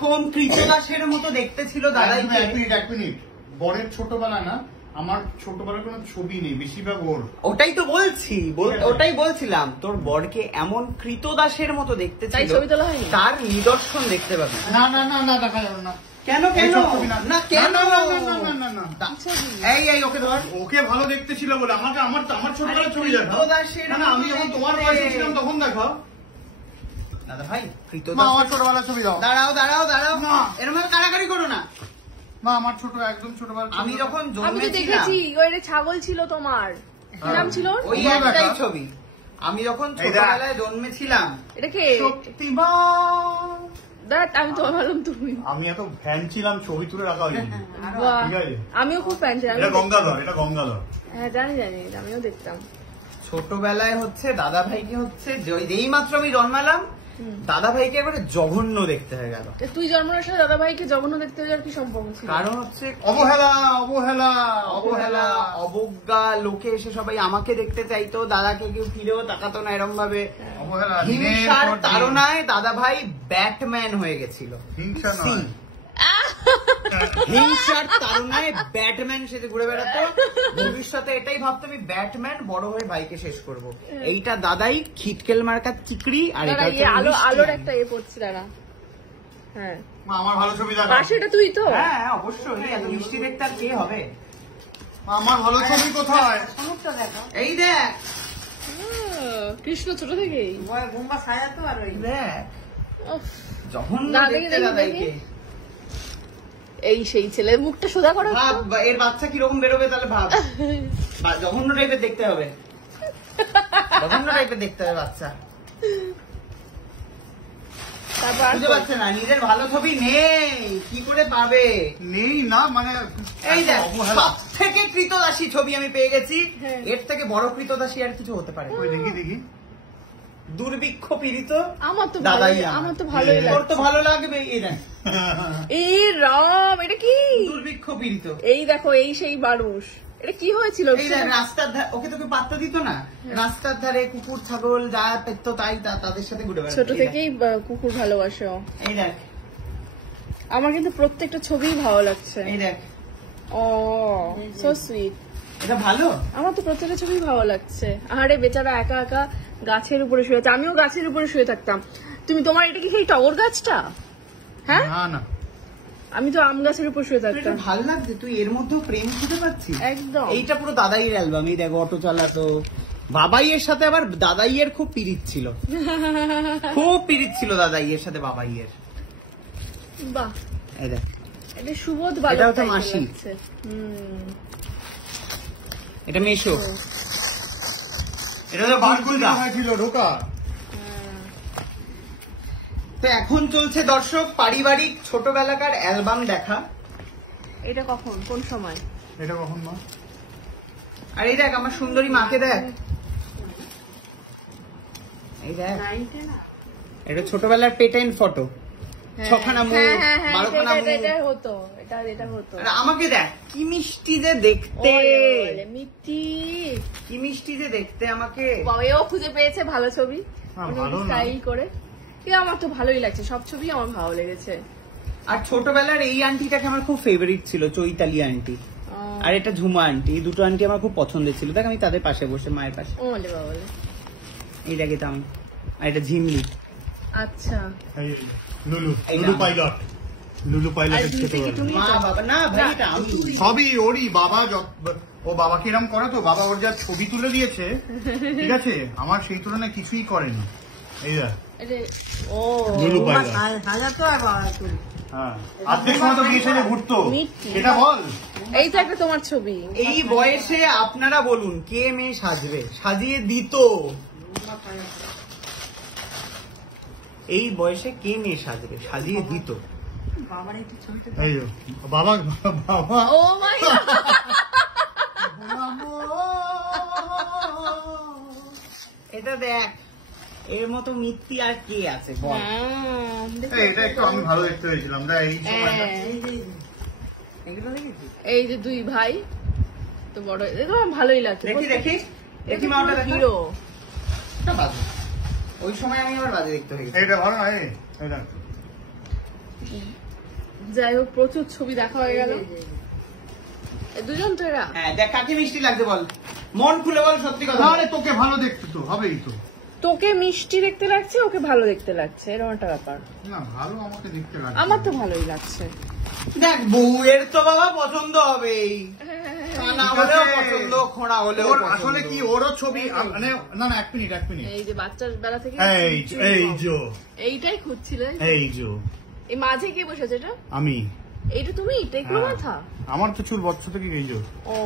এরকম কৃতদাসের মতো দেখতে ছিল দাদাই। এক মিনিট, বরের ছোটবেলা না, আমার ছোটবেলার কোনো ছবি নেই, বেশিরভাগ ওর। ওটাই তো বলছি, ওটাই বলছিলাম, তোর বরকে এমন কৃতদাসের মতো দেখতে ছিল, তার নিদর্শন দেখতে পাবি। না না না না, দেখা যাবে না। কেন কেন না, কেন এই ওকে ধর। ওকে ভালো দেখতে ছিল বলে আমাকে আমার ছোটবেলার ছবি দেখাও। না আমি যখন তোমার বয়সে ছিলাম তখন দেখাও। দাদা ভাই মা আমার ছোটবেলার ছবি দাও। দাঁড়াও দাঁড়াও দাঁড়াও, এরকম কাড়াকাড়ি করো না। মা আমার একদম ছোটবেলা, আমি যখন আমি তো দেখেছি ওই ছাগল ছিল তোমার, কি নাম ছিল? ওই একটাই ছবি। আমি যখন ছোটবেলায় জন্মেছিলাম। এটা কে? শক্তিমান। দেখ আমি তো ভাবলাম তুমি। আমি এত ফ্যান ছিলাম, ছবি তুলে রাখা হয়নি। আমিও খুব ফ্যান ছিলাম। এটা গঙ্গাধর। হ্যাঁ জানি আমিও দেখতাম। ছোটবেলায় হচ্ছে দাদা ভাইকে হচ্ছে যেই মাত্র আমি জন্মালাম, দাদা ভাইকে এবারে জঘন্য দেখতে হয়ে গেল। তুই জন্মের সাথে দাদা ভাইকে জঘন্য দেখতে হয়ে কি সম্পর্ক ছিল? কারণ হচ্ছে অবহেলা, অবজ্ঞা। লোকে এসে সবাই আমাকে দেখতে চাইতো, দাদাকে কেউ ফিরেও তাকাতো না এরম ভাবে। হিংসার তাড়নায় দাদা ভাই ব্যাটম্যান হয়ে গেছিল। হিংসার তাড়নায় ব্যাটম্যান সেজে ঘুরে বেড়াতো। ভবিষ্যতে এটাই ভাবতো আমি ব্যাটম্যান বড় হয়ে ভাইকে শেষ করব। এইটা দাদাই খিটকেল মার্কা চিকড়ি। আর এটা আলোর একটা পড়ছি দাঁড়া। হ্যাঁ আমার ভালো ছবি দেখা। পাশে এটা তুই তো? হ্যাঁ অবশ্যই, এত মিষ্টি দেখতে আর কে হবে। আমার ভালো ছবি কোথায়? এই দেখ কৃষ্ণ ছোট থেকেই বোম্বা ছায়া তো। আর ওই দেখ যখন এই সেই ছেলে মুখটা সোজা করো। ভাব এর বাচ্চা কিরকম বেরোবে তাহলে ভাব। জঘন্য টাইপের দেখতে হবে, জঘন্য টাইপের দেখতে হবে বাচ্চা। বুঝতে পারছে না, নিজের ভালো ছবি নেই, কি করে পাবে? নেই না মানে এই দেখ সব থেকে কৃতদাসী ছবি আমি পেয়ে গেছি। এর থেকে বড় কৃতদাসী আর কিছু হতে পারে? দেখি দুর্ভিক্ষ পীড়িত। আমার তো ভালোই লাগে। তোর তো ভালো লাগবে। এই দেখ, এই রাম, এটা কি? দুর্ভিক্ষ পীড়িত। এই দেখো, এই সেই মানুষ। এটা কি হয়েছিল? এই দেখ রাস্তার ধারে, ওকে তোকে পাত্তা দিত না, রাস্তার ধারে কুকুর ছাগল যা পেত তাই তাদের সাথে ঘুরে বেড়াতো। ছোট থেকেই কুকুর ভালোবাসে। এই দেখ, আমার কিন্তু প্রত্যেকটা ছবি ভালো লাগছে। এই দেখ, ও সো সুইট। এটা ভালো। আমার তো প্রত্যেকটা ছবি ভালো লাগছে। আরে বেচারা একা একা গাছের উপরে শুয়ে আছে, আমিও গাছের উপরে শুয়ে থাকতাম। তোমার এটা কি সেই টগর গাছটা? হ্যাঁ না, আমি তো আম গাছের উপর শুয়ে থাকতাম। ভালো লাগছে, তুই এর মধ্যেও প্রেম খুঁজে পাচ্ছিস একদম। এইটা পুরো দাদাইয়ের অ্যালবাম। এই দেখো অটো চালাতো, বাবাইয়ের সাথে আবার দাদাইয়ের খুব পিরিত ছিল, খুব পিরিত ছিল দাদাইয়ের সাথে বাবাইয়ের। বাহ, এই দেখ এটা সুবোধ ভালো। এটাও তো মাসি। এটা মেশো। এটা তো বালকুলদা ছিল ঢোকা। তো এখন চলছে দর্শক পারিবারিক ছোটবেলাকার অ্যালবাম দেখা। এটা কখন, কোন সময়? এটা কখন মা? আর এই দেখ আমার সুন্দরী মাকে দেখ, এই দেখ এটা ছোটবেলার পেটেন ফটো। ছখানা মুখ, 12খানা মুখ। এটা হতো। আমাকে দেখ কি মিষ্টি যে দেখতে, মিষ্টি কি মিষ্টি যে দেখতে আমাকে। বাবাও খুঁজে পেয়েছে ভালো ছবি ভালো স্টাইল করে। আমার তো ভালোই লাগছে, সব ছবি আমার ভালো লেগেছে। আর ছোটবেলার এই আন্টিটাকে আমার খুব ফেভারিট ছিল, চৈতালি আন্টি। আর এটা ঝুমা আন্টি, এই দুটো আন্টি আমার খুব পছন্দের ছিল। দেখ আমি তাদের পাশে বসে, মায়ের পাশে। এই দেখ এটা আমি, আর এটা ঝিমলি। আচ্ছা লুলু পাইলট। মা বাবা না ভাই, এটা আমি সবই ওরই। বাবা ও বাবাকে এরম করে তো, বাবা ওর যা ছবি তুলে দিয়েছে, ঠিক আছে, আমার সেই তুলনায় কিছুই করেনি। এই দেখ লুলু পাইলট। আজকের সময় তো বিয়ে সাজে ঘুরতো, এটা বল। এই তো একটা তোমার ছবি। এই বয়সে আপনারা বলুন কে মেয়ে সাজবে? সাজিয়ে দিত। এই বয়সে কে মেয়ে সাজবে? সাজিয়ে দিত। বাবা বাবা ও মাই গড, এটা দেখ, এর মতো মিথ্যি আর কে আছে বল? এটা একটু আমি ভালো দেখতে হয়েছিলাম। এই যে দুই ভাই তো বড়, দেখো ভালোই লাগছে। দেখি মাওটা দেখি। হিরো ওই সময় আমি আবার বাজে দেখতে হয়ে গেছি। এটা ভালো না? যাই হোক, প্রচুর ছবি দেখা হয়ে গেল। দুজন তো এরা। হ্যাঁ দেখ কাকে মিষ্টি লাগছে বল, মন খুলে বল সত্যি কথা। তাহলে তোকে ভালো দেখতে তো হবেই তো। তোকে মিষ্টি দেখতে লাগছে, ওকে ভালো দেখতে লাগছে, এরকম একটা ব্যাপার। না ভালো আমাকে দেখতে লাগছে। আমার তো ভালোই লাগছে। দেখ বউয়ের তো বাবা পছন্দ হবেই, না হলেও পছন্দ, খোঁড়া হলেও ওর পছন্দ। আসলে কি ওরও ছবি মানে না না এক মিনিট এই যে বাচ্চার বেলা থেকে এইটাই খুঁজছিলে। এই যে এই মাঝে কে বসেছে এটা? আমি। এইটা তুমি? টেকলো মাথা? আমার তো চুল বচ্চ থেকে এই যে। ও